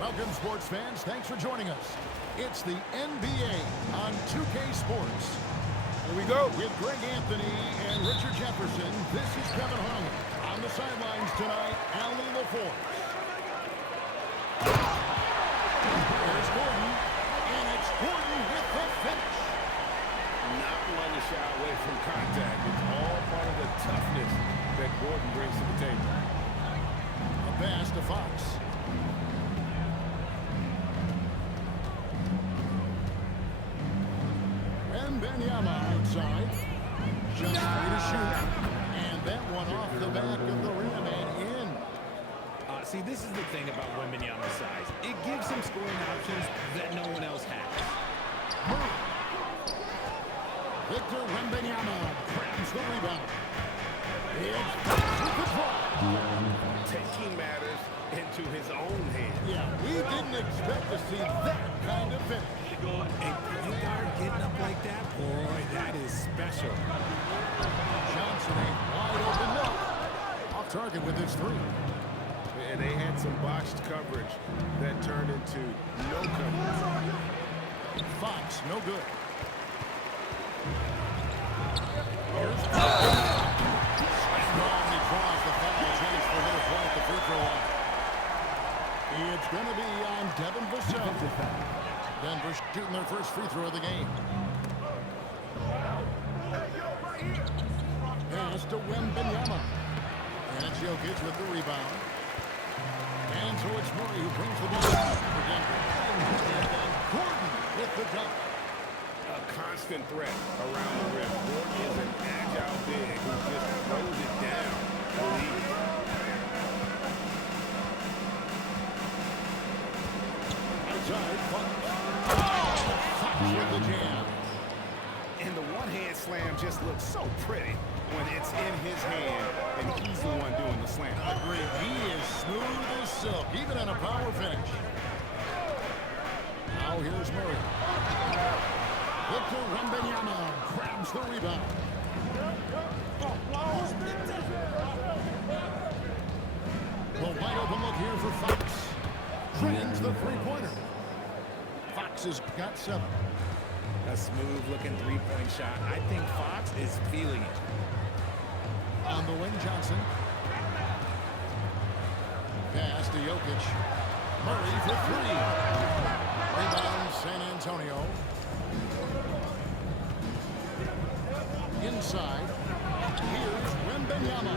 Welcome, sports fans. Thanks for joining us. It's the NBA on 2K Sports. Here we go. With Greg Anthony and Richard Jefferson, this is Kevin Harlan. On the sidelines tonight, Allie LaForce. There's Gordon, and it's Gordon with the finish. Not one to shy away from contact. It's all part of the toughness that Gordon brings to the table. A pass to Fox. Wembanyama outside. Just free to shoot. And that one off the back of the rim and in. See, this is the thing about Wembanyama's size. It gives him scoring options that no one else has. Victor Wembanyama grabs the rebound. It's with the drive. Taking matters into his own hands. Yeah, we didn't expect to see that kind of finish. A point guard getting up like that, boy, that is special. Johnson a wide open look. Off target with his three. And they had some botched coverage that turned into no coverage. Fox, no good. Here's Strong, he draws the foul chase for their play at the free throw line. It's going to be on Devin Vassell. Denver shooting their first free throw of the game. Pass to Wembanyama. And it's Jokic with the rebound. And so it's Murray who brings the ball down for Denver. And then Gordon with the dunk. A constant threat around the rim. Gordon is an agile big who just throws it down the lead. Outside, Fox with the jam. And the one-hand slam just looks so pretty when it's in his hand and he's the one doing the slam. Agreed. He is smooth as silk, even on a power finish. Now here's Murray. Victor Wembanyama grabs the rebound. The wide open look here for Fox. Drains the three-pointer. Fox has got 7. A smooth-looking three-point shot. I think Fox is feeling it. On the wing, Johnson. Pass to Jokic. Murray for 3. Rebound, San Antonio. Inside. Here's Wembanyama.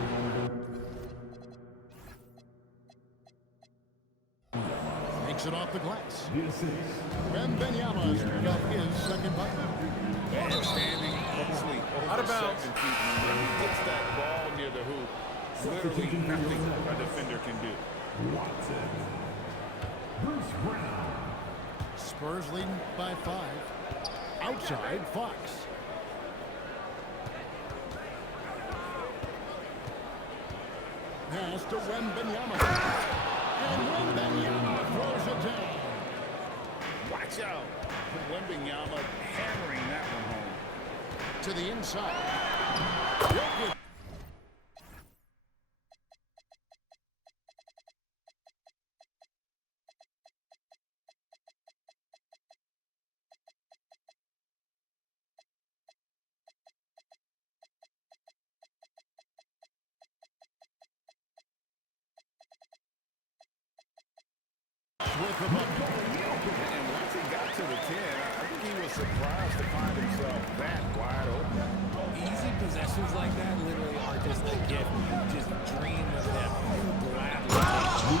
Makes it off the glass. Wembanyama's got his second bucket. And standing easily over 7 feet. When he gets that ball near the hoop, literally nothing a defender can do. Spurs leading by 5. Outside, Fox. Pass to Wembanyama. And Wembanyama throws it down. Watch out. Wembanyama hammering that one home. To the inside. Jokic. With the bucket. And once he got to the 10, I think he was surprised to find himself that wide open. Easy possessions like that literally are just a gift. You just dream of them. Gladly.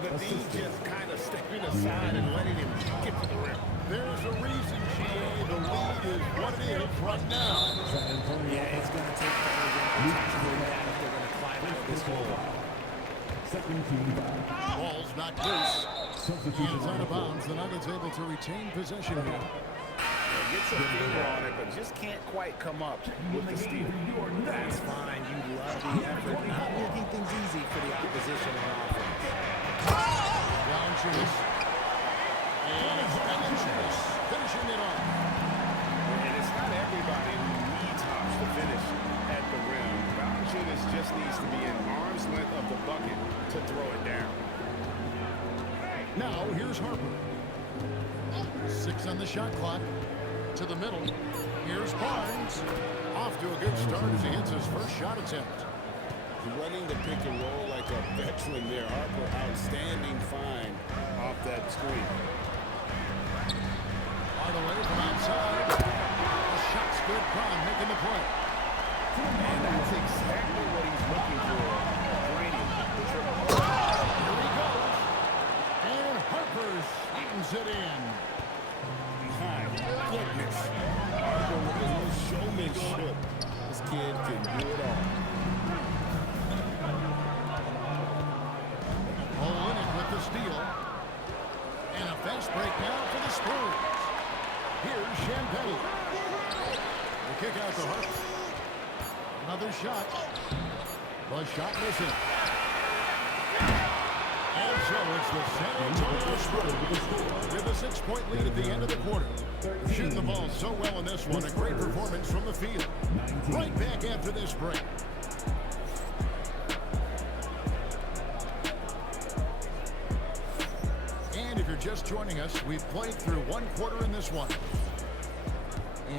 The D just kind of stepping aside and letting him get to the rim. There's a reason, GA. The lead is what it is right now. Yeah, it's going to take better than that if they're going to climb out of this hole. Ball's not loose. And it's out of bounds. The Nuggets able to retain possession here. Gets a finger on it, but just can't quite come up with the steal. That's fine. You love the effort. Not making things easy for the opposition on offense. Valanciunas. And it's Valanciunas finishing it off. And it's not everybody who needs hops to finish at the rim. Valanciunas just needs to be an arm's length of the bucket to throw it down. Now here's Harper. 6 on the shot clock. To the middle. Here's Barnes. Off to a good start as he hits his first shot attempt. Running the pick and roll like a veteran there. Harper, outstanding find off that screen. Hardaway from outside. The shot's good. Brown making the play. And that's exactly what he's looking for. Brady. Here he goes. And Harper slams it in. My goodness. Harper with a little showmanship. This kid can do it all. Olynyk with the steal. And a fast break now for the Spurs. Here's Champagne. The kick out to Harper. Another shot. The shot missing. And so it's the San Antonio Spurs with a 6-point lead at the end of the quarter. Shooting the ball so well in this one. A great performance from the field. Right back after this break. And if you're just joining us, we've played through one quarter in this one.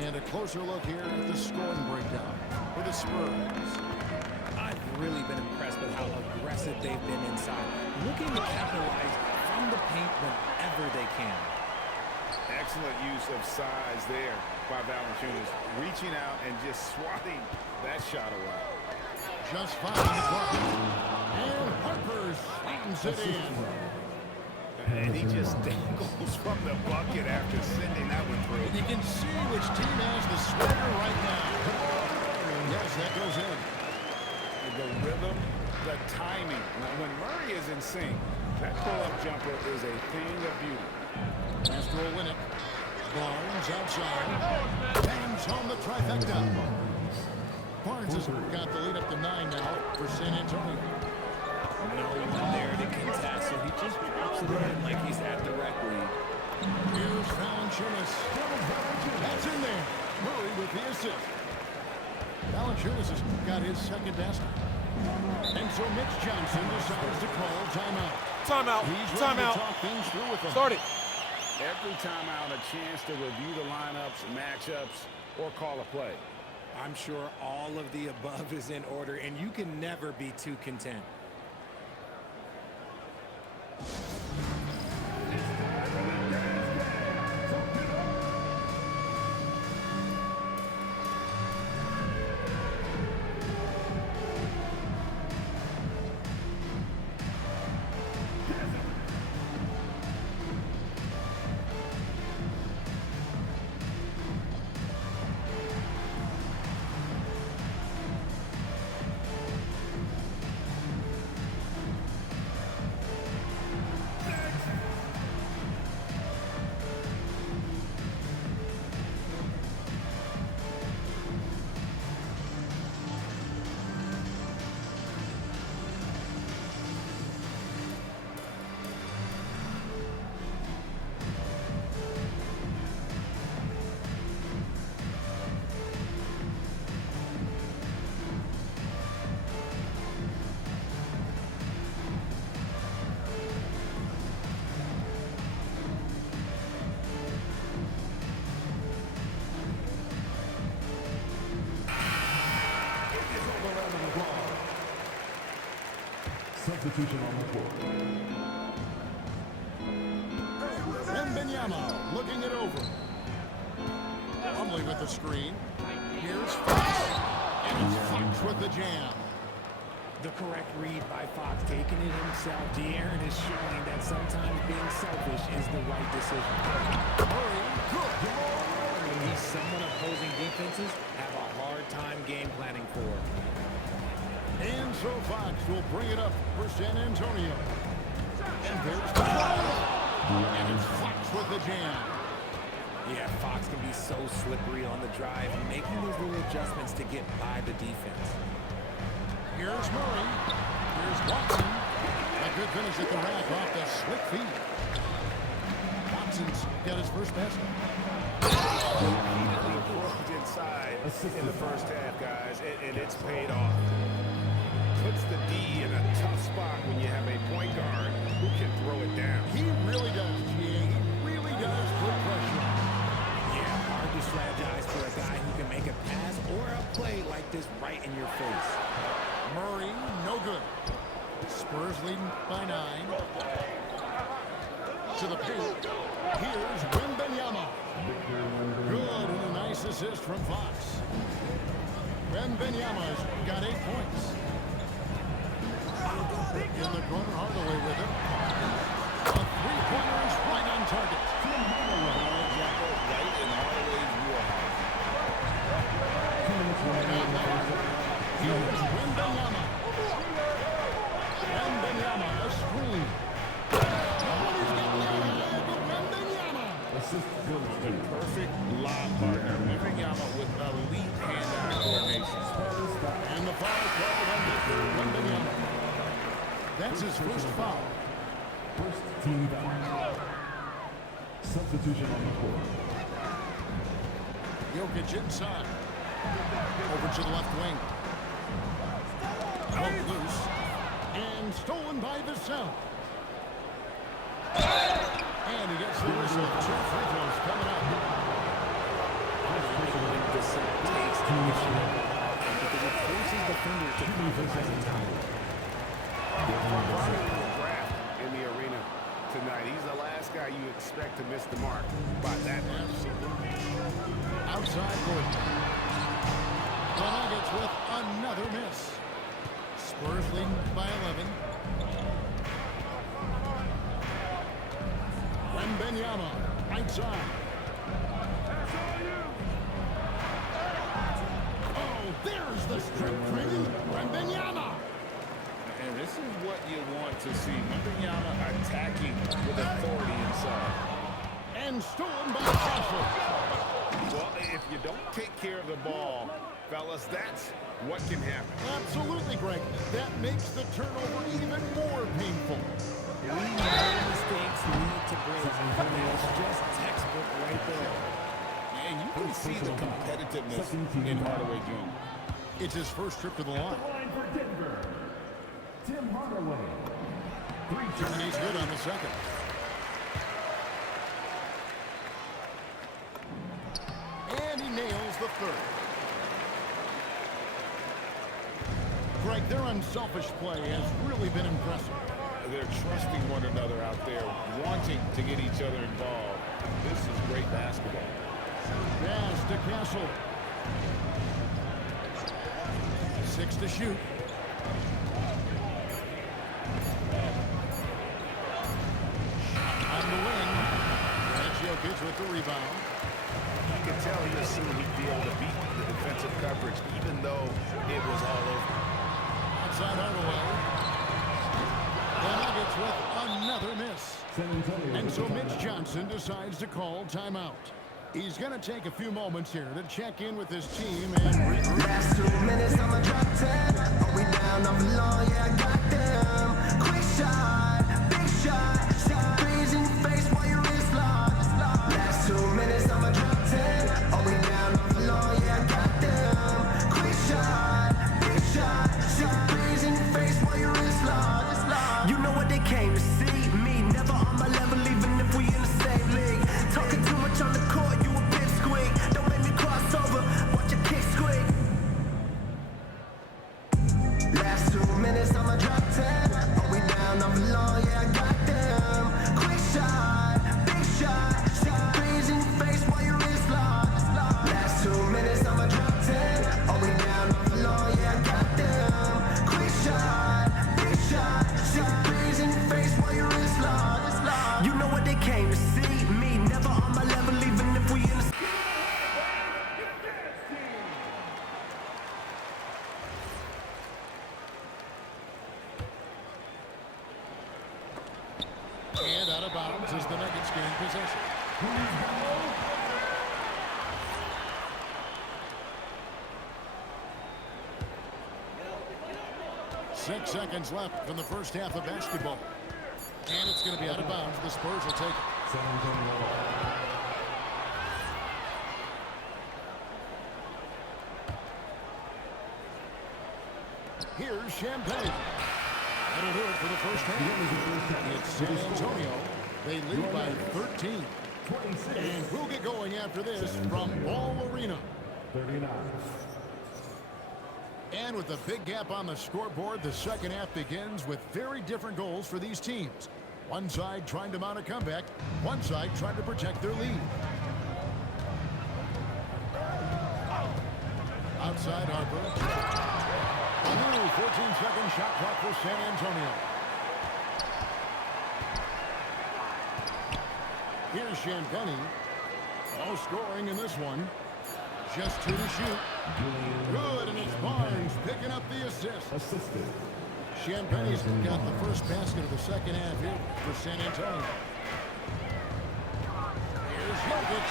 And a closer look here at the scoring breakdown for the Spurs. I've really been impressed with how aggressive they've been inside, looking to capitalize from the paint whenever they can. Excellent use of size there by Valanciunas, reaching out and just swatting that shot away. Just 5 on the clock. And Harper slams it in. And he just dangles from the bucket after sending that one through. You can see which team has the swagger right now. Yes, that goes in. The rhythm, the timing. Now, when Murray is in sync, that pull-up jumper is a thing of beauty. Pass to Olynyk. Barnes outside. Bangs home the trifecta. Barnes has got the lead up to 9 now for San Antonio. No one there to contest, so he just drops it in like he's at direct lead. Here's Valanciunas. That's in there. Murray with the assist. Valanciunas has got his second basket. And so Mitch Johnson decides to call timeout. Timeout. He's ready Timeout. to talk things through with them. Start it. Every timeout, a chance to review the lineups, matchups, or call a play. I'm sure all of the above is in order, and you can never be too content. Substitution on the floor. Wembanyama looking it over. Plumlee with the screen. Here's Fox. And it's Fox with the jam. The correct read by Fox, taking it himself. De'Aaron is showing that sometimes being selfish is the right decision. Murray, good. He's someone opposing defenses have a hard time game planning for. And so Fox will bring it up for San Antonio. And there's the drive. And it's Fox with the jam. Yeah, Fox can be so slippery on the drive, making those little adjustments to get by the defense. Here's Murray. Here's Watson. A good finish at the rack off the slick feet. Watson's got his first basket. Immediately worked inside in the first half, guys, and it's paid off. Puts the D in a tough spot when you have a point guard who can throw it down. He this right in your face. Murray, no good. Spurs leading by 9. To the paint. Here's Wembanyama. Good, and a nice assist from Fox. Wembanyama's got 8 points. In the corner, Hardaway with it. A three-pointer is right on target. Right in Hardaway's wheelhouse. Here's Wembanyama. Wembanyama, a screen. Nobody's getting out, but Wembanyama. The perfect lob partner. Wembanyama with elite hand-eye coordination. And the foul called on Victor Wembanyama. That's his first foul. First team foul. Substitution on the court. Jokic inside. Over to the left wing. Broke loose. And stolen by Vassell. And he gets the whistle. 2 free throws coming up. Vassell takes the initiative because it forces the defender to compromise in time. Draft in the arena tonight. He's the last guy you expect to miss the mark by that much. Outside Gordon. The Nuggets with another miss. Spurs leading by 11. Wembanyama, right side. Oh, there's the strip training. Wembanyama. And this is what you want to see. Wembanyama attacking with authority inside. And stolen by Castle. Well, if you don't take care of the ball, fellas, that's what can happen. Absolutely, Greg. That makes the turnover even more painful. We know mistakes lead to breaks. That's just textbook right there. And you can see the competitiveness in Hardaway Jr. It's his first trip to the line. Line for Denver. Tim Hardaway. And he's good on the second. And he nails the third. Greg, their unselfish play has really been impressive. They're trusting one another out there, wanting to get each other involved. This is great basketball. Pass to Castle. 6 to shoot. On the wing. And Jokic with the rebound. You can tell he assumed he'd be able to beat the defensive coverage, even though it was all over. Outside Hardaway. The Nuggets with another miss. And so Mitch Johnson decides to call timeout. He's going to take a few moments here to check in with his team and regroup. Last 2 minutes, I'ma drop 10. Are we down off the lawn? Yeah, I got them. Quick shot, big shot. Shot threes in your face while your wrist locked. Last 2 minutes, I'ma drop 10. Are we down off the lawn? Yeah, I got them. Quick shot, big shot. Shot threes in your face while your wrist locked. You know what they came to see? Me, never on my level, even if we in the same league. Talking too much on the court, you a pipsqueak. Don't make me cross over, watch your kick squeak. Last 2 minutes, I'ma drop 10. Are we down off the lawn? Yeah, I got them. Quick shot, big shot. Shot threes in your face while your wrist locked. Last 2 minutes, I'ma drop 10. Are we down off the lawn? Yeah, I got them. Quick shot, big shot. Shot threes in your face while your wrist locked. You know what they came to see? Me, never on my level, even if we in the And out of bounds as the Nuggets gain possession. 6 seconds left from the first half of basketball. And it's going to be out of bounds. The Spurs will take it. Here's Champagne. That'll do it for the first half. It's San Antonio. They lead by 13. And we'll get going after this from Ball Arena. 39. And with the big gap on the scoreboard, the second half begins with very different goals for these teams. One side trying to mount a comeback, one side trying to protect their lead. Outside Harper. A new 14-second shot clock for San Antonio. Here's Champagnie. No scoring in this one. Just 2 to shoot. Good, and it's Barnes picking up the assist. Assisted. Champagnie's got the first basket of the second half here for San Antonio. Here's Jokic.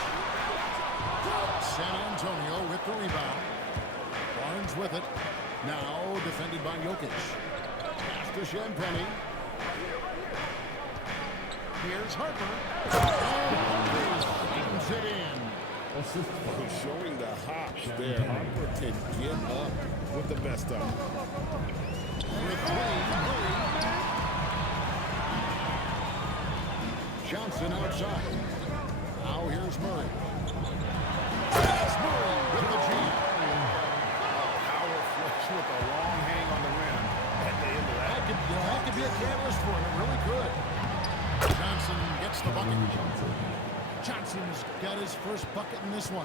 San Antonio with the rebound. Barnes with it. Now defended by Jokic. Pass to Champagnie. Here's Harper. And slams it in. Assist by Showing the hops there. Harper can get up with the best of them. With 3, Murray. Johnson outside. Now here's Murray. It's Murray with the jam. Power flush with a long hang on the rim at the end of that. That could be a catalyst for him. It really could. Johnson gets the bucket. Johnson's got his first bucket in this one.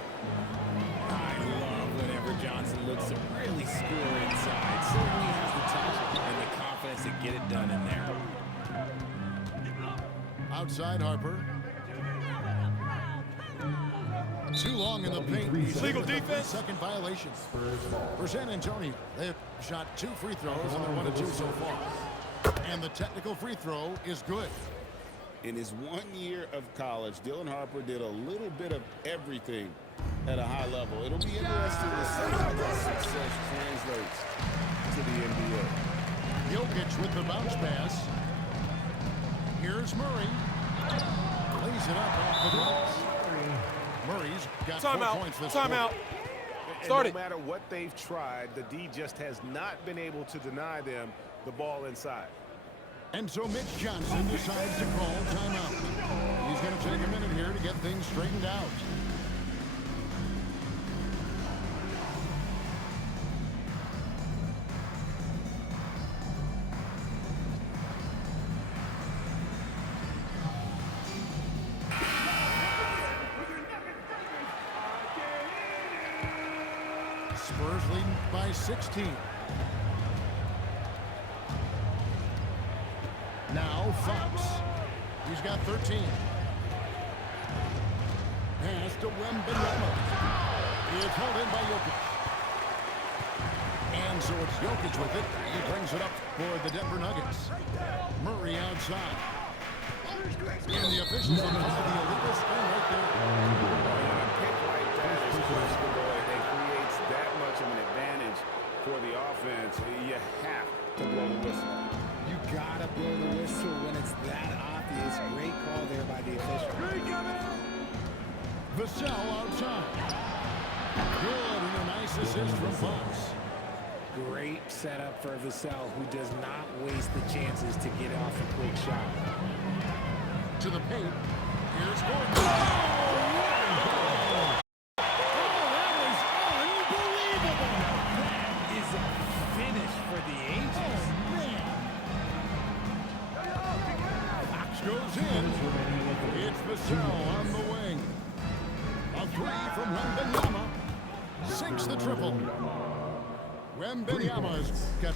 I love whenever Johnson looks to really score inside. Certainly has the touch and the confidence to get it done in there. Outside Harper. Too long in the paint. Legal defense. Second violation for San Antonio. They've shot 2 free throws and they're 1 of 2 so far. And the technical free throw is good. In his 1 year of college, Dylan Harper did a little bit of everything at a high level. It'll be interesting to see how that success translates to the NBA. Jokic with the bounce pass. Here's Murray. Lays it up off the glass. Murray's got 4 points this quarter. And no matter what they've tried, the D just has not been able to deny them the ball inside. And so Mitch Johnson decides to call timeout. He's going to take a minute here to get things straightened out. Spurs leading by 16. Now Fox. He's got 13. Pass to Wembanyama. It's held in by Jokic. And so it's Jokic with it. He brings it up for the Denver Nuggets. Murray outside. And the officials will call the illegal screen right there. A pick like that is questionable, and it creates that much of an advantage for the offense. You have to blow the whistle. You gotta blow the whistle when it's that obvious. Great call there by the official. Vassell outside. Good, and a nice assist from Fox. Great setup for Vassell, who does not waste the chances to get off a quick shot. To the paint. Here's Gordon. Is a finish for the ages. Fox goes in. It's Vassell on the wing. A 3 from Wembanyama. Sinks the triple. Wembanyama's got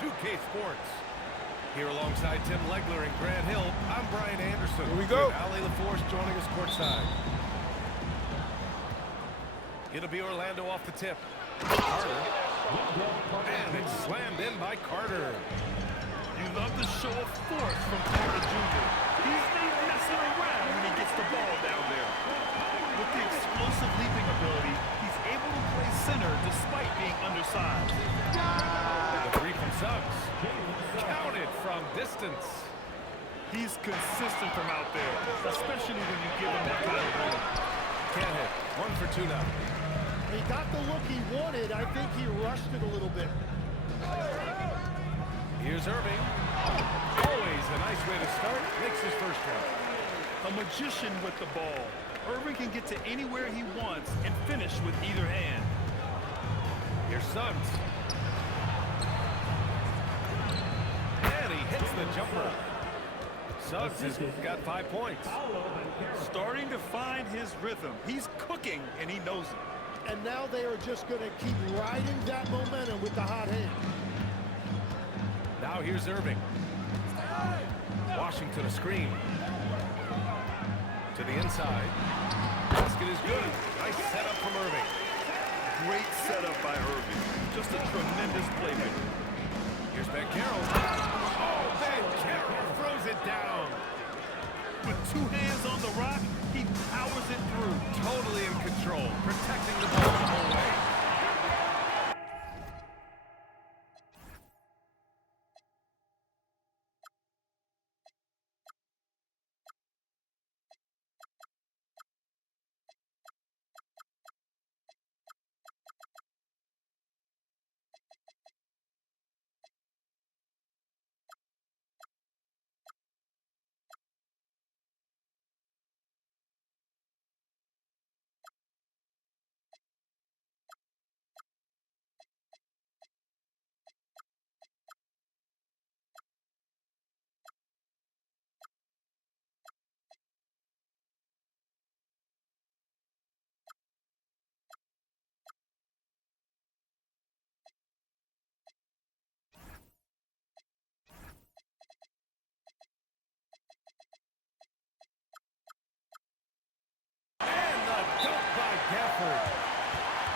2K Sports. Here alongside Tim Legler and Grant Hill, I'm Brian Anderson. Here we go. With Ali LaForce joining us courtside. It'll be Orlando off the tip. Carter. And it's slammed in by Carter. You love the show of force from Carter Jr. He's not messing around when he gets the ball down there. With the explosive leaping ability, he's able to play center despite being undersized. The three from Suggs. Counted from distance. He's consistent from out there, especially when you give him that kind of room. Can't hit. 1 for 2 now. He got the look he wanted. I think he rushed it a little bit. Here's Irving. Always a nice way to start. Makes his first count. A magician with the ball. Irving can get to anywhere he wants and finish with either hand. Here's Suggs. And he hits the jumper. Suggs has got 5 points. Starting to find his rhythm. He's cooking, and he knows it. And now they are just going to keep riding that momentum with the hot hand. Now here's Irving. Washington a screen. To the inside. Basket is good. Nice setup from Irving. Great setup by Irving. Just a tremendous playmaker. Here's Banchero. Oh, Banchero throws it down. With 2 hands on the rock, he powers it through. Totally in control. Protecting the ball the whole way.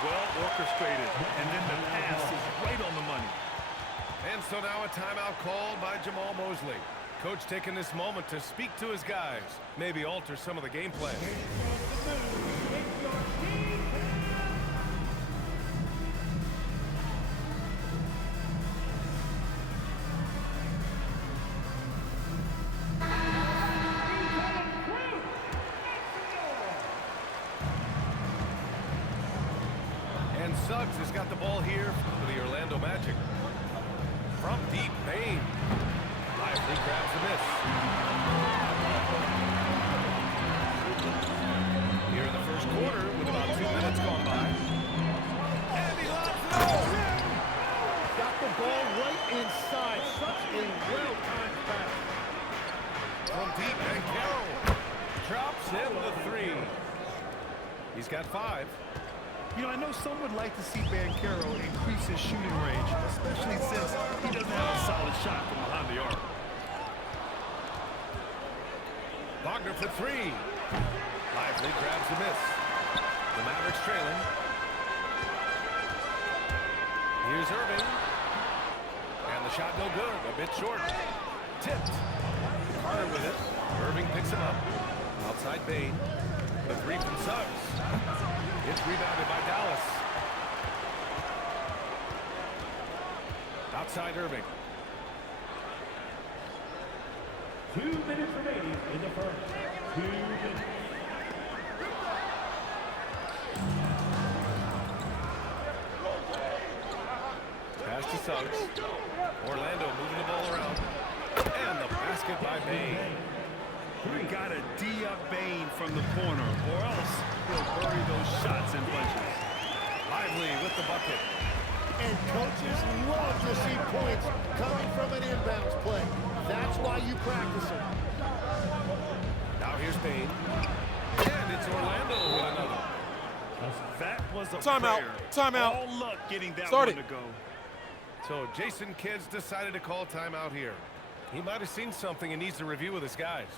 Well orchestrated, and then the pass is right on the money. And so now a timeout called by Jamal Mosley. Coach taking this moment to speak to his guys, maybe alter some of the game plan. And Suggs has got the ball here for the Orlando Magic. From deep, Bane. Lively grabs a miss. Here in the first quarter, with about 2 minutes gone by. And he lobs it over. Got the ball right inside. Such a well-timed pass. From deep, and Carroll drops in the 3. He's got 5. You know, I know some would like to see Banchero increase his shooting range, especially since he doesn't have a solid shot from behind the arc. Wagner for 3. Lively grabs the miss. The Mavericks trailing. Here's Irving. And the shot no good. A bit short. Tipped. Carter with it. Irving picks him up. Outside Bane. The 3 from Suggs. It's rebounded by Dallas. Outside Irving. 2 minutes remaining in the first. 2 minutes. Pass to Suggs. Orlando moving the ball around. And the basket by Bane. We got to D-up Bane from the corner, or else he'll bury those shots in bunches. Lively with the bucket. And coaches love to see points coming from an inbounds play. That's why you practice them. Now here's Bane. And it's Orlando with another. That was a Timeout. prayer. Timeout. All luck getting that Start one it. to go. So Jason Kidd's decided to call timeout here. He might have seen something and needs to review with his guys.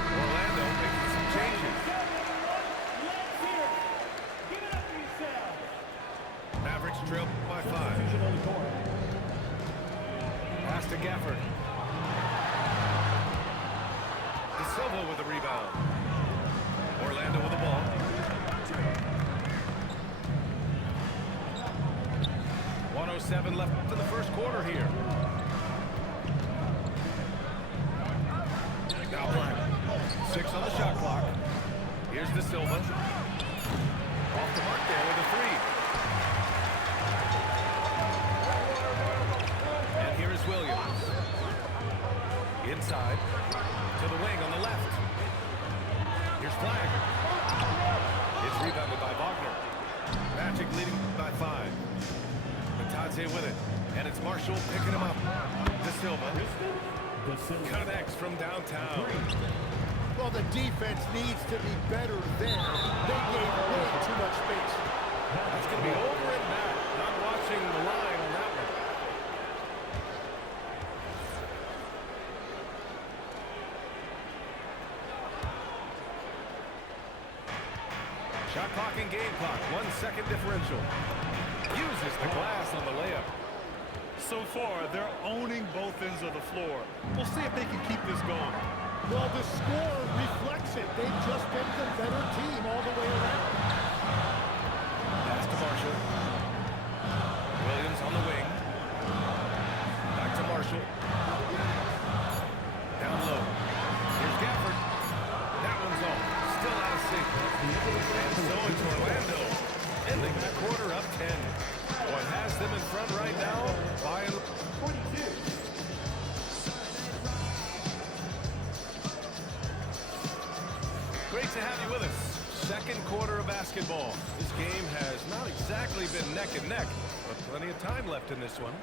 Orlando making some changes. Mavericks trail by 5. Pass to Gafford. De Silva with the rebound. Orlando with the ball. .107 left in the first quarter here. Now Black. 6 on the shot clock. Here's De Silva. Off the mark there with a 3. And here is Williams. Inside. To the wing on the left. Here's Flag. It's rebounded by Wagner. Magic leading by 5. Matadze with it. And it's Marshall picking him up. De Silva. Connects from downtown. Well, the defense needs to be better there. They gave way too much space. That's going to be over and back. Not watching the line on that one. Shot clock and game clock. 1 second differential. Uses the glass on the layup. So far, they're owning both ends of the floor. We'll see if they can keep this going. Well, the score reflects it. They've just been the better team all the way around. Pass to Marshall. Williams on the wing. Back to Marshall. Down low. Here's Gafford. That one's off. Still out of sync. And so it's Orlando. Ending the quarter up 10. What has them in front right now by 22. Great to have you with us. Second quarter of basketball. This game has not exactly been neck and neck, but plenty of time left in this one.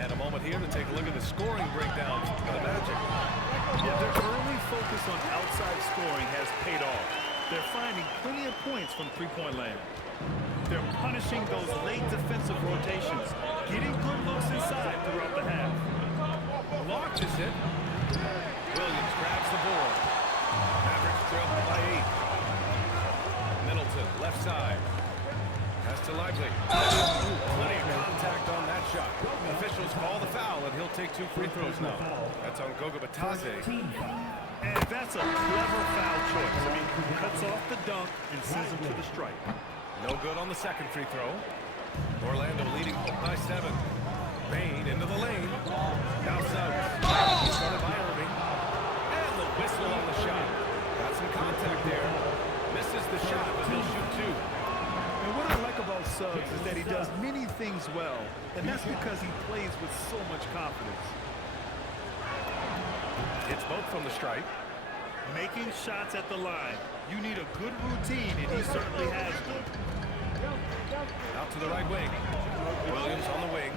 And a moment here to take a look at the scoring breakdown for the Magic. Yeah, their early focus on outside scoring has paid off. They're finding plenty of points from three-point land. They're punishing those late defensive rotations, getting good looks inside throughout the half. Launches it. Williams grabs the board. Mavericks trail by 8. Middleton, left side. Pass to Lively. Plenty of contact on that shot. Officials call the foul, and he'll take 2 free throws now. That's on Goga Batadze. And that's a clever foul choice. I mean, he cuts off the dunk and sends him to the strike. No good on the second free throw. Orlando leading by 7. Bain into the lane. Now Suggs. Started by Irving. And the whistle on the shot. Got some contact there. Misses the shot, but he'll shoot 2. And what I like about Suggs is that he does many things well, and that's because he plays with so much confidence. It's both from the stripe. Making shots at the line. You need a good routine, and he certainly has one. Out to the right wing. Williams on the wing.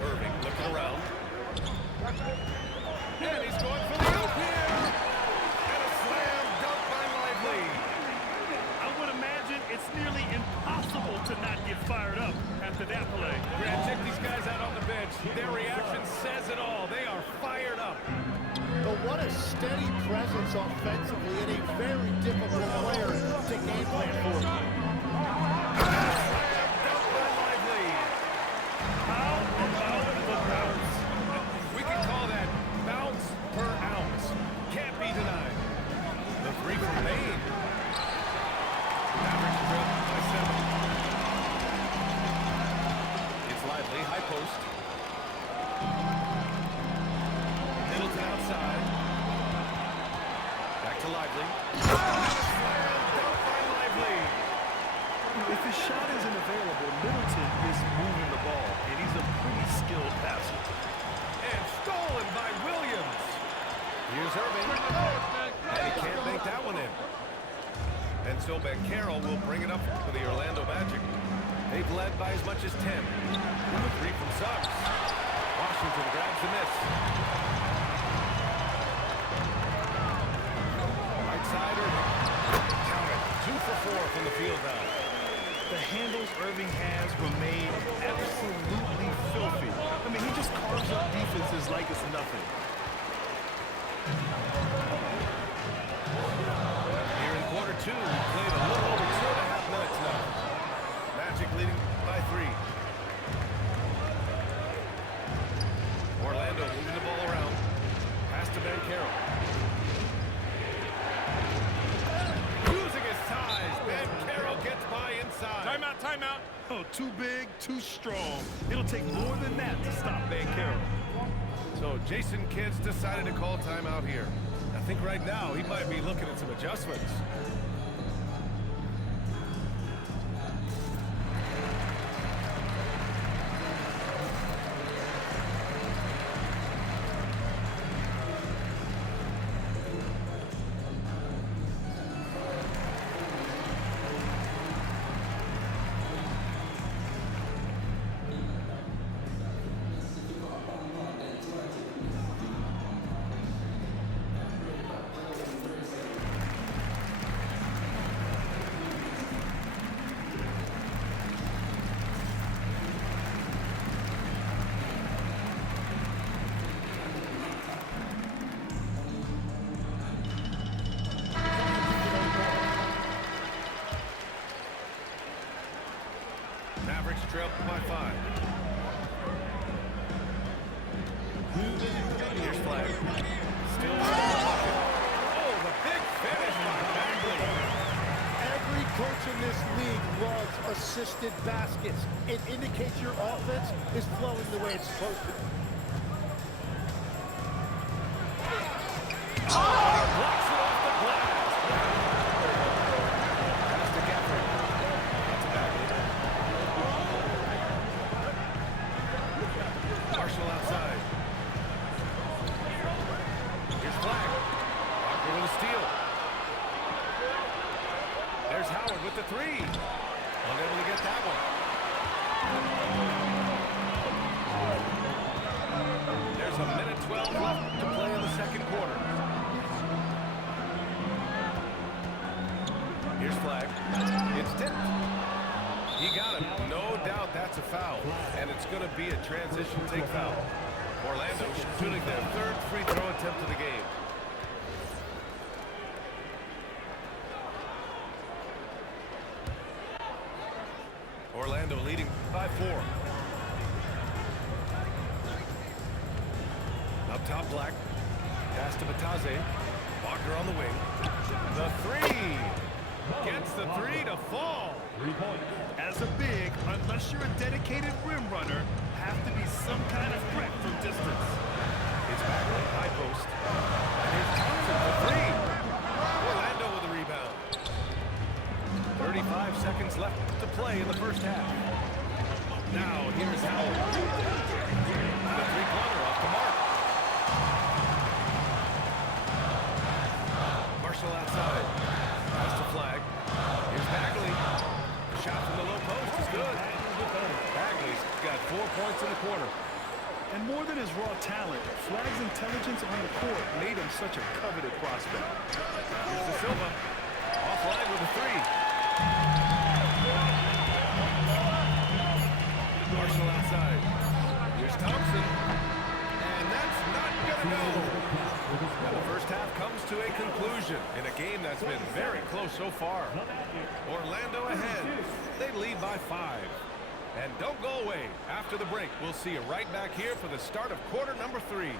Irving looking around. And he's going for the oop here. And a slam dunk by Lively. I would imagine it's nearly impossible to not get fired up after that play. Grant, check these guys out on the bench. Their reaction says it all. They are fired up. But what a steady presence offensively and a very difficult player to game plan for. Slam dunk by Lively. How about the bounce? We can call that bounce per ounce. Can't be denied. The 3 from Bain. Mavericks trail by 7. It's Lively, high post. Middleton outside. Back to Lively. Slam dunk by Lively. If his shot isn't available, Middleton is moving the ball, and he's a pretty skilled passer. And stolen by Williams. Here's Irving. And he can't make that one in. And so Banchero will bring it up for the Orlando Magic. They've led by as much as 10. With a three from Suggs. Washington grabs the miss. Right side, Irving. Count it. 2 for 4 from the field now. The handles Irving has remain absolutely filthy. I mean, he just carves up defenses like it's nothing. Here in quarter 2, we played a little over 2.5 minutes now. Magic leading by 3. Orlando moving the ball around. Pass to Banchero. Using his size, Banchero gets by inside. Timeout, timeout. Oh, too big, too strong. It'll take more than that to stop Banchero. So Jason Kidd's decided to call timeout here. I think right now he might be looking at some adjustments. Mavericks trail by 5. Here's Flag. Still in the pocket. Oh, the big finish by Bagley. Every coach in this league loves assisted baskets. It indicates your offense is flowing the way it's supposed to. Blocks it off the glass. Pass to Gafford. That's Bagley. Marshall outside. Here's Flag. Walker with a steal. There's Howard with the 3. Unable to get that one. There's a minute 12 left to play in the second quarter. Here's Flag. It's tipped. He got it. No doubt that's a foul. And it's going to be a transition take foul. Orlando shooting their 3rd free throw attempt of the game. Orlando leading by 4. Up top, Black. Pass to Bataze. Walker on the wing. The 3. Gets the 3 to fall. 3 points. As a big, unless you're a dedicated rim runner, have to be some kind of threat from distance. It's Bagley, high post. And here's Thompson for 3. Orlando with the rebound. 35 seconds left to play in the first half. Now here's Howard. The 3-pointer off the mark. Marshall outside. Pass to Flag. Here's Bagley. Shot from the low post is good. Bagley's got 4 points in the quarter. And more than his raw talent, Flag's intelligence on the court made him such a coveted prospect. Here's De Silva. Offline with a 3. Marshall outside. Here's Thompson. And that's not gonna go. And the first half comes to a conclusion in a game that's been very close so far. Orlando ahead. They lead by 5. And don't go away. After the break, we'll see you right back here for the start of quarter number 3.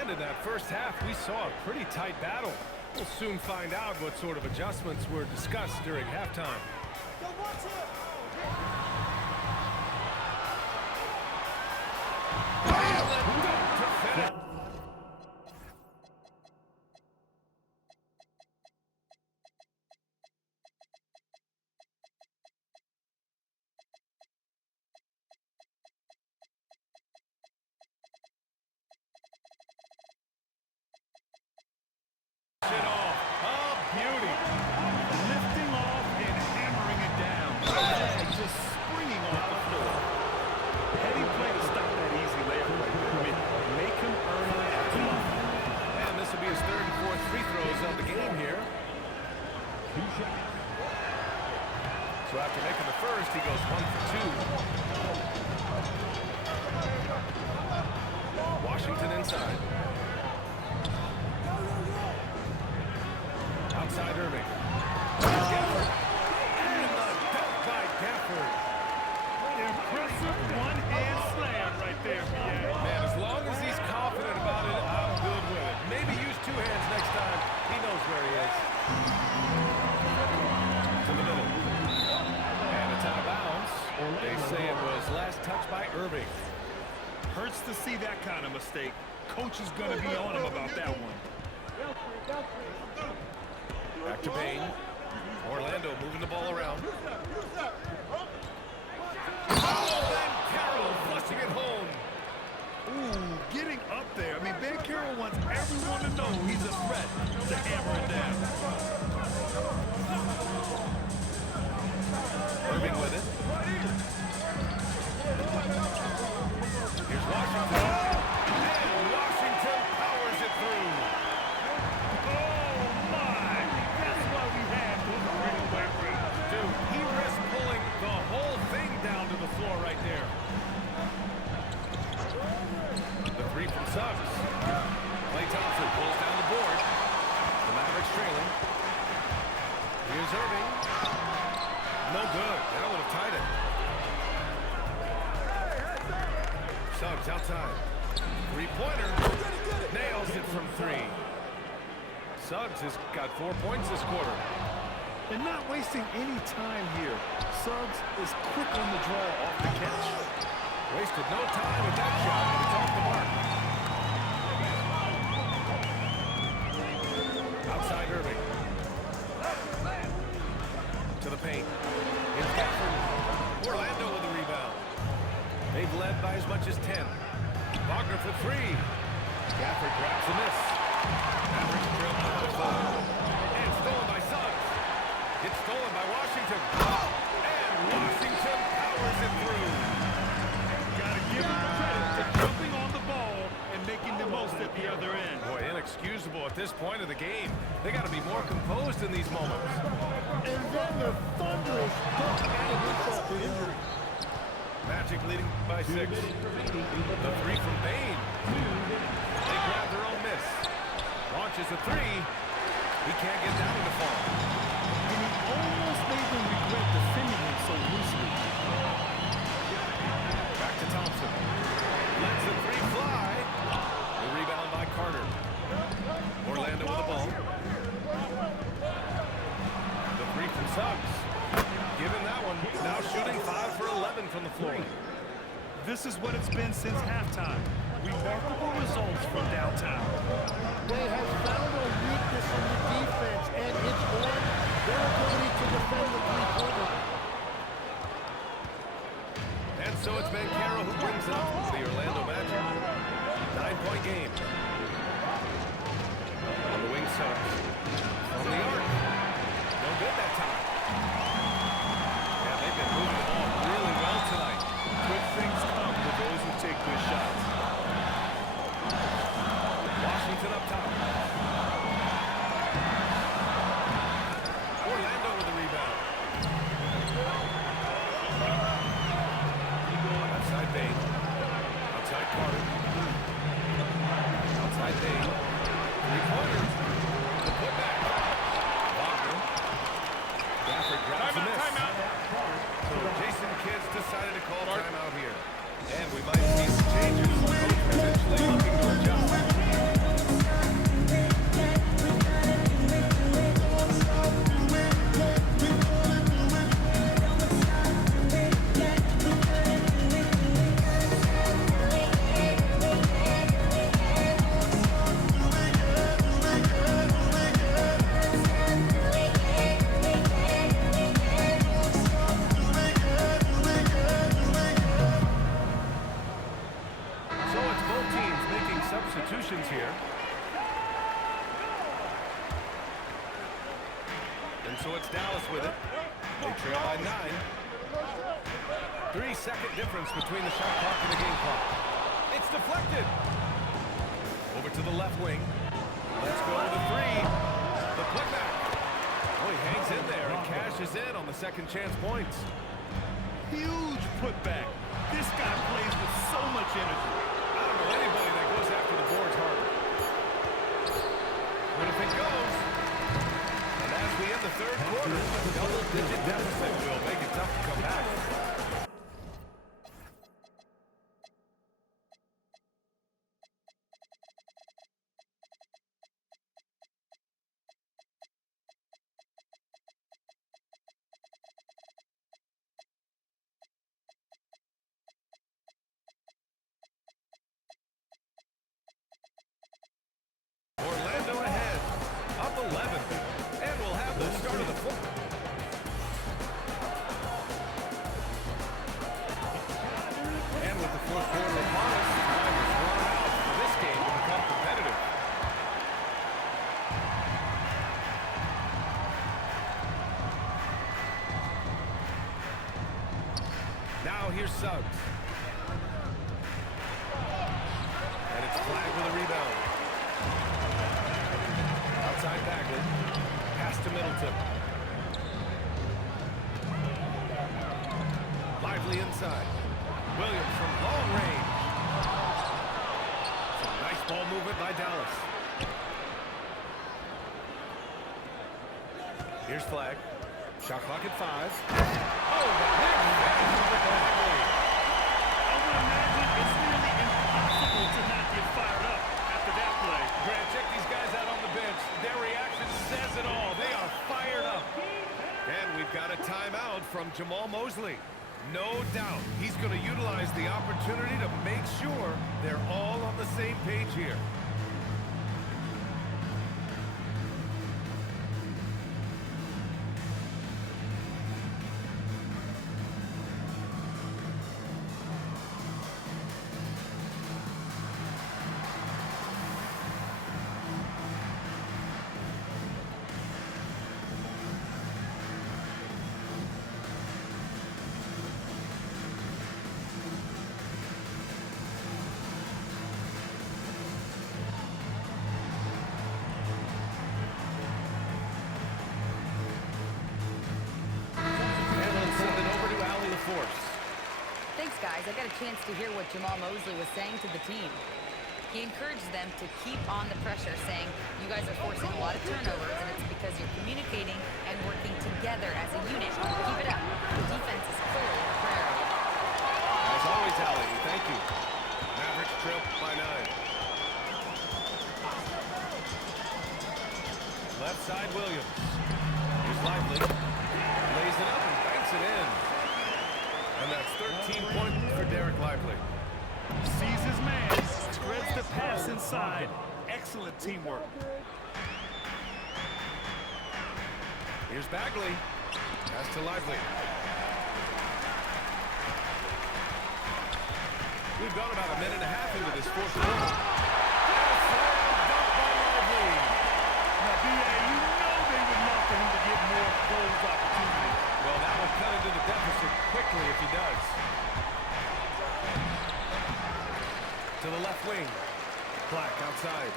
And in that first half, we saw a pretty tight battle. We'll soon find out what sort of adjustments were discussed during halftime. It off. 2 shots. So after making the first, he goes 1 for 2. Washington inside. Outside Irving. Gafford. And the dunk by Gafford. Impressive one-hand slam right there, BA. Man, as long as he's confident about it, I'm good with it. Maybe use 2 hands next time. He knows where he is. To the middle. And it's out of bounds. They say it was last touched by Irving. Hurts to see that kind of mistake. Coach is going to be on him about that one. Back to Payne. Orlando moving the ball around. Oh, and Carroll flushing it home. Ooh, getting up there. I mean, Ben Carroll wants everyone to know he's a threat to hammer it down. Irving with it. Here's Washington. And Washington powers it through. Oh, my. That's why we had those breakaway rounds. Dude, he risked pulling the whole thing down to the floor right there. The 3 from Suggs. Klay Thompson pulls down the board. The Mavericks trailing. Here's Irving. No good. That would have tied it. Suggs outside. 3-pointer. Nails it from 3. Suggs has got 4 points this quarter. And not wasting any time here. Suggs is quick on the draw off the catch. Wasted no time with that shot, but it's off the mark. Outside Irving. To the paint. Here's Gafford. Orlando with the rebound. They've led by as much as 10. Wagner for 3. Gafford grabs the miss. Mavericks trail by 4. And stolen by Suggs. It's stolen by Washington. And Washington powers it through. Got to give him credit for jumping on the ball and making the most at the other end. Boy, inexcusable at this point of the game. They got to be more composed in these moments. And then the thunderous dunk and insult to injury. Magic leading by 6. The 3 from Bane. They grab their own miss. Launches a 3. He can't get down to fall. And he almost made them regret defending him so loosely. Back to Thompson. Lets the 3 fly. The rebound by Carter. Orlando with the ball. The 3 from Suggs. Given that one. Now shooting 5 for 11 from the floor. This is what it's been since halftime. Remarkable results from downtown. They have found a weakness in the defense, and it's on their ability to defend the three-pointer. And so it's Ben Carroll who brings it up for the Orlando Magic. 9-point game. On the wing, Suggs. From the arc. No good that time. Yeah, they've been moving the ball really well tonight. Good things come to those who take good shots. Washington up top. Orlando with the rebound. Outside Bane. Outside Carter. Outside Bane. 3-pointer. The putback. Wagner. Gafford grabs the miss. So Jason Kidd decided to call timeout here. And we might see some changes. The coach potentially looking to adjust. Substitutions here. And so it's Dallas with it. They trail by 9. 3-second difference between the shot clock and the game clock. It's deflected. Over to the left wing. Let's go to the 3. The putback. Oh, he hangs cashes in on the second chance points. Huge putback. This guy plays with so much energy. I don't know anybody that goes after the boards harder. But if it goes, and as we end the third quarter, a double-digit deficit will make it tough to come back. Orlando ahead, up 11, and we'll have the start of the fourth. And with the fourth quarter upon us, time is run out for this game to become competitive. Now here's Suggs. And it's Flag with a rebound. Outside Bagley. Pass to Middleton. Lively inside. Williams from long range. Some nice ball movement by Dallas. Here's Flag. Shot clock at 5. Oh, the big finish for Bagley. I would imagine it's nearly impossible to not get fired up after that play. Grant, check these guys out on the bench. Their reaction says it all. They are fired up. And we've got a timeout from Jamal Mosley. No doubt he's going to utilize the opportunity to make sure they're all on the same page here. Thanks, guys. I got a chance to hear what Jamal Mosley was saying to the team. He encouraged them to keep on the pressure, saying, you guys are forcing a lot of turnovers, and it's because you're communicating and working together as a unit. Keep it up. The defense is clearly a priority. As always, Allie, thank you. Mavericks trip by 9. Left side, Williams. Here's Lively. Lays it up and banks it in. And that's 13 points for Derek Lively. Sees his man, spreads the pass inside. Excellent teamwork. Here's Bagley. Pass to Lively. We've gone about a minute and a half into this fourth quarter. And a slam dunk by Lively. Now, B.A., you know they would love for him to get more goals opportunities. Well, that will cut into the deficit quickly if he does. To the left wing. Black outside.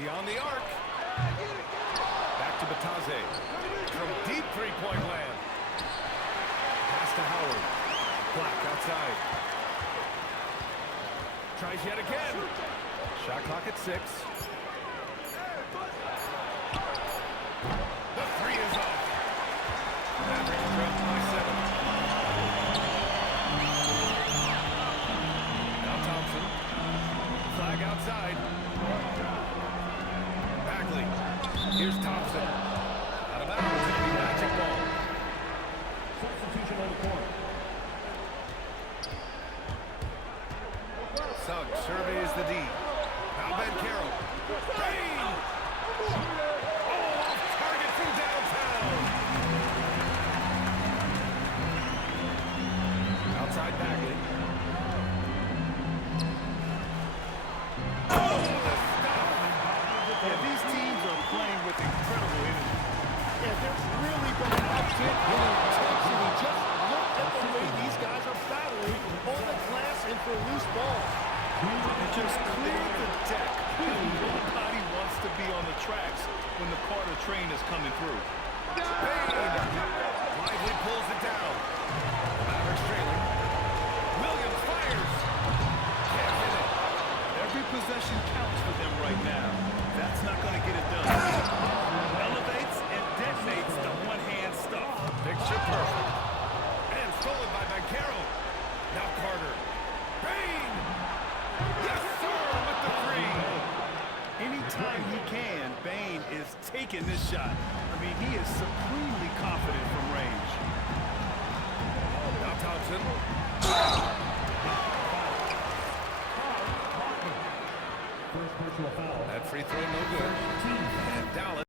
Beyond the arc. Back to Bataze. From deep three-point land. Pass to Howard. Black outside. Tries yet again. Shot clock at 6. The 3 is off. Mavericks trail by 7. Now Thompson. Flag outside. Bagley. Here's Thompson. Out of bounds. It'll be magic ball. Substitution on the court. Suggs surveys the D. Now Banchero. Green! Oh, off target from downtown. Outside Bagley. Oh, the stop! Yeah, these teams are playing with incredible energy. Yeah, there's really been an uptick in intensity. Just look at the way these guys are battling on the glass and for loose balls. And just cleared the deck. Nobody wants Picture perfect. And stolen by Banchero. Now Carter. Bane! Yes, sir, with the three. Anytime he can, Bane is taking this shot. I mean, he is supremely confident from range. Now Thompson. That free throw no good. And Dallas.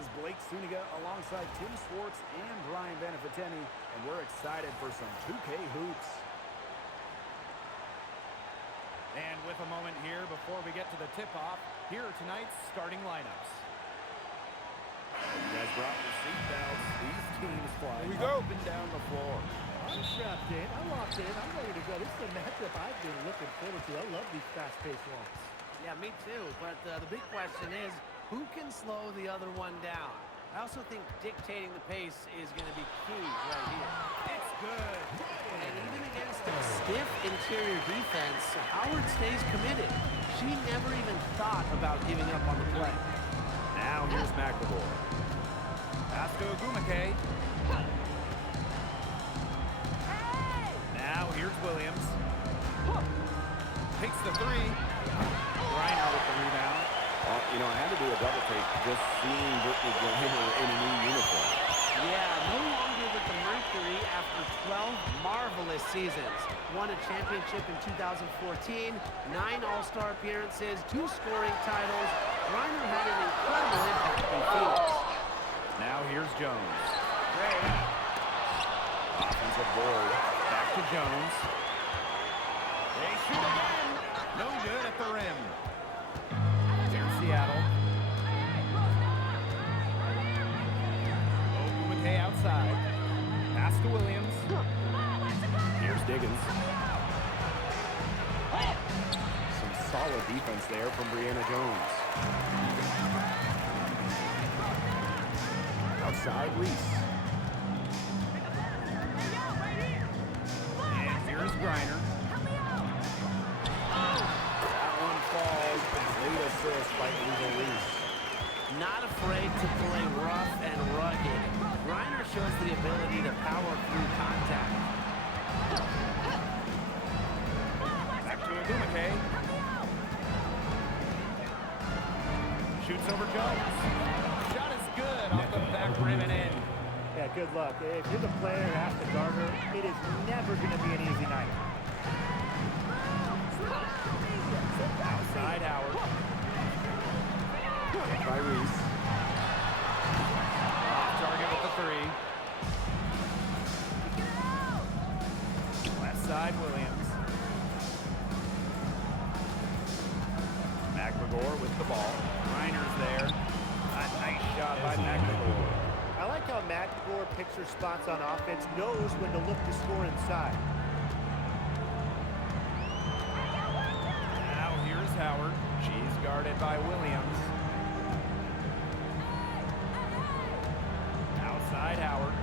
is Blake Suniga alongside Tim Swartz and Brian Beneficeni, and we're excited for some 2K hoops. And with a moment here before we get to the tip-off, here are tonight's starting lineups. You guys brought your seatbelts. These teams flying go. up and down the floor. I'm strapped in. I'm locked in. I'm ready to go. This is a matchup I've been looking forward to. I love these fast-paced ones. Yeah, me too. But the big question is, who can slow the other one down? I also think dictating the pace is going to be key right here. It's good. And even against a stiff interior defense, Howard stays committed. She never even thought about giving up on the play. Now here's McLemore. Pass to Ogumake. Now here's Williams. Takes the three. Griner with the rebound. Well, you know, I had to do a double take just seeing Brittany Griner in a new uniform. Yeah, no longer with the Mercury after 12 marvelous seasons. Won a championship in 2014, 9 All-Star appearances, 2 scoring titles. Griner had an incredible impact in Phoenix. Now here's Jones. Great. Offensive board. Back to Jones. They shoot again. No good at the rim. Here's Seattle. Ogumake outside. Pass to Williams. Here's Diggins. Some solid defense there from Brianna Jones. Outside Reese. And here's Griner. That one falls. Late assist by Eva Reese. Not afraid to play rough and rugged. Griner shows the ability to power through contact. Back to Ogumake. Shoots over Jones. Shot is good off the back rim and in. Yeah, good luck. If you're the player who has to guard her, it is never going to be an easy night. Outside Howard. By Reese. Off target with the three. Left side Williams. McGregor with the ball. Griner's there. A nice shot by McGregor. I like how McGregor picks her spots on offense, knows when to look to score inside. Now here's Howard. She's guarded by Williams. Outside Howard.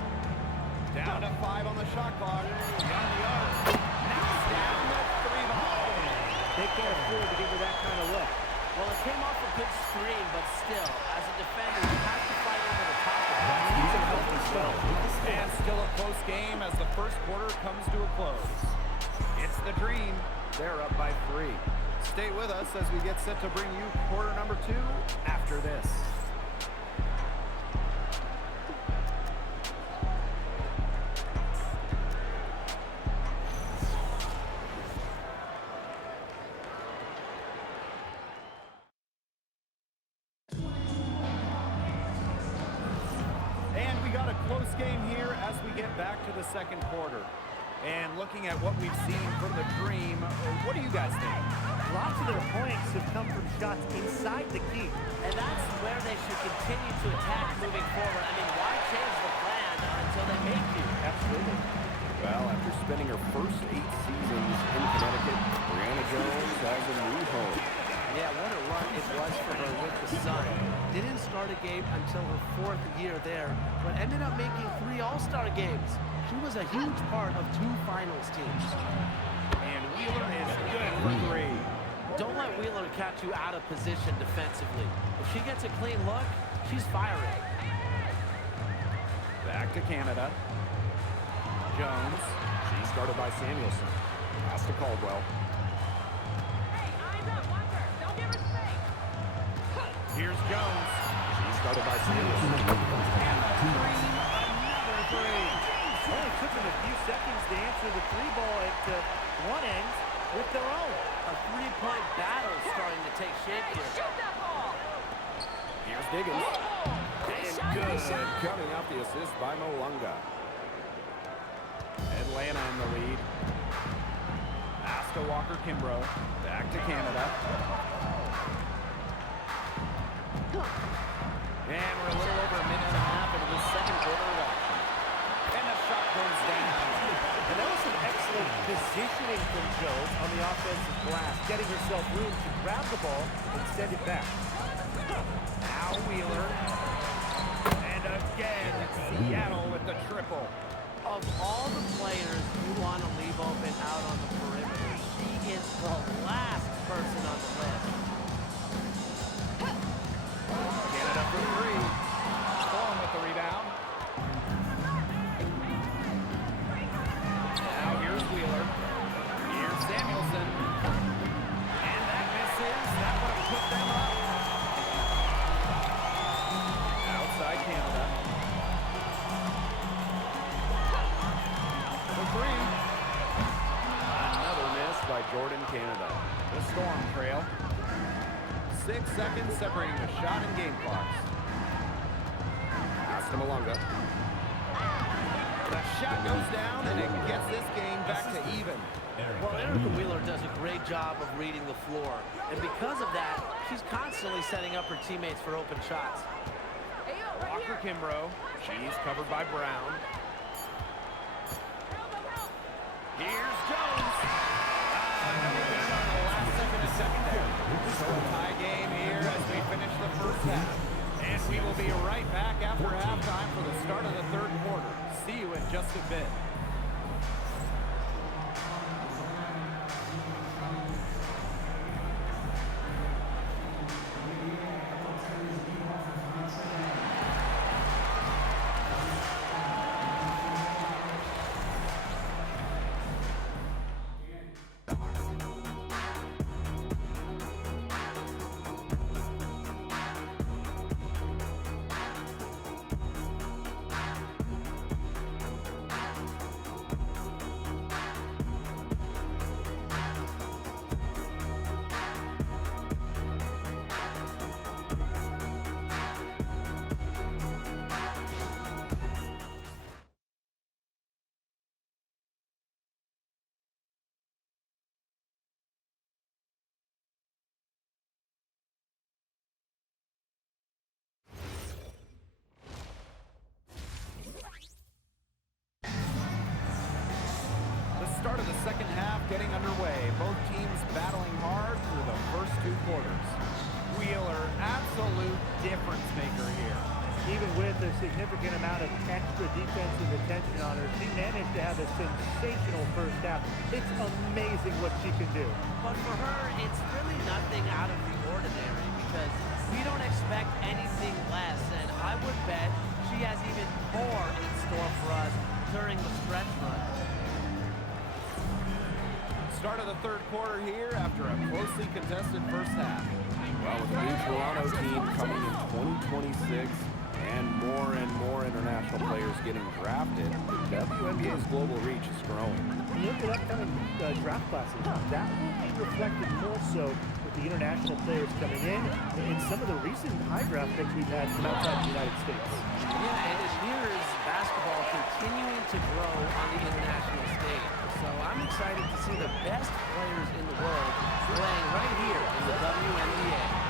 Down to 5 on the shot clock. Young the arc. Knocks down the 3-ball. They can't afford to give her that kind of look. Well, it came off a good screen, but still, as a defender, you have to fight over the top of it. He's a healthy spell. And still a close game as the first quarter comes to a close. It's the Dream. They're up by 3. Stay with us as we get set to bring you quarter number 2 after this. And we got a close game here as we get back to the second quarter. And looking at what we've seen from the Dream, what do you guys think? Lots of their points have come from shots inside the key. And that's where they should continue to attack moving forward. I mean, why change the plan until they make you? Absolutely. Well, after spending her first 8 seasons in Connecticut, Brianna Jones has a new home. Yeah, what a run it was for her with the Sun. Didn't start a game until her 4th year there, but ended up making 3 All-Star games. She was a huge part of 2 finals teams. And Wheeler is good for 3. Don't let Wheeler catch you out of position defensively. If she gets a clean look, she's firing. Back to Canada. Jones. She's guarded by Samuelson. Pass to Caldwell. Here's Jones. She's guarded by Samuelson. And the Dream, another 3. Only took them a few seconds to answer the 3-ball at one end with their own. A 3-point battle starting to take shape here. Here's Diggins. And good. Coming off the assist by Malunga. Atlanta in the lead. Pass to Walker Kimbrough. Back to Canada. And we're a little over a minute and a half into the second quarter of action. And the shot goes down. And that was some excellent positioning from Jones on the offensive glass, getting herself room to grab the ball and send it back. Now Wheeler. And again, Seattle with the triple. Of all the players you want to leave open out on the perimeter, she is the last person on the list. Canada for three. Storm with the rebound. Now here's Wheeler. Here's Samuelson. And that misses. That would have put them up. Outside Canada. For three. Another miss by Jordan Canada. The Storm trail. 6 seconds separating the shot and game clocks. Pass to Malunga. The shot goes down, and it gets this game back to even. Well, Erica Wheeler does a great job of reading the floor. And because of that, she's constantly setting up her teammates for open shots. Walker Kimbrough. She's covered by Brown. Here's Jones. Another miss on the last second of secondary. So a tie game here as we finish the first half. And we will be right back after halftime for the start of the third quarter. See you in just a bit. Start of the second half getting underway. Both teams battling hard through the first two quarters. Wheeler, absolute difference maker here. Even with a significant amount of extra defensive attention on her, she managed to have a sensational first half. It's amazing what she can do. But for her, it's really nothing out of the ordinary because we don't expect anything less. And I would bet she has even more in store for us during the stretch run. Start of the third quarter here after a closely contested first half. Well, with the new Toronto team coming in 2026 and more international players getting drafted, the WNBA's global reach is growing. Look at upcoming draft classes. That will be reflected more so with the international players coming in some of the recent high draft picks we've had from outside the United States. Yeah, and it mirrors basketball continuing to grow on the international stage. So I'm excited to see the best players in the world playing right here in the WNBA.